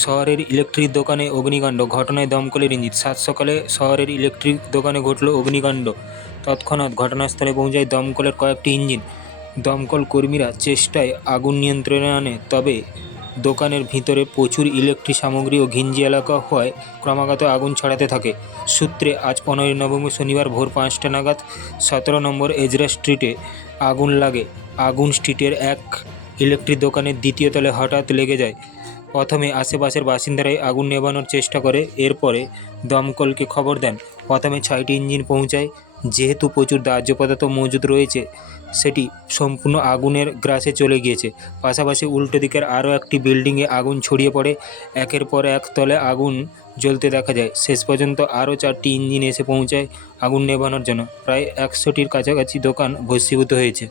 শহরের ইলেকট্রিক দোকানে অগ্নিকাণ্ড, ঘটনায় দমকলের ইঞ্জিন। সাত সকালে শহরের ইলেকট্রিক দোকানে ঘটল অগ্নিকাণ্ড। তৎক্ষণাৎ ঘটনাস্থলে পৌঁছায় দমকলের কয়েকটি ইঞ্জিন। দমকল কর্মীরা চেষ্টায় আগুন নিয়ন্ত্রণে আনে, তবে দোকানের ভিতরে প্রচুর ইলেকট্রিক সামগ্রী ও ঘিঞ্জি এলাকা হওয়ায় ক্রমাগত আগুন ছড়াতে থাকে। সূত্রে আজ 15 নভেম্বর শনিবার ভোর 5টা নাগাদ 17 নম্বর এজরা স্ট্রিটে আগুন লাগে। আগুন স্ট্রিটের এক ইলেকট্রিক দোকানের দ্বিতীয় তলায় হঠাৎ লেগে যায়। প্রথমে আশেপাশের বাসিন্দারাই আগুন নেভানোর চেষ্টা করে, এরপরে দমকলকে খবর দেন। প্রথমে 6টি ইঞ্জিন পৌঁছায়। যেহেতু প্রচুর দাহ্য পদার্থ মজুদ রয়েছে, সেটি সম্পূর্ণ আগুনের গ্রাসে চলে গিয়েছে। পাশাপাশি উল্টো দিকের আরও একটি বিল্ডিংয়ে আগুন ছড়িয়ে পড়ে। একের পর এক তলে আগুন জ্বলতে দেখা যায়। শেষ পর্যন্ত আরও 4টি ইঞ্জিন এসে পৌঁছায় আগুন নেভানোর জন্য। প্রায় 100টির কাছাকাছি দোকান ভস্মীভূত হয়েছে।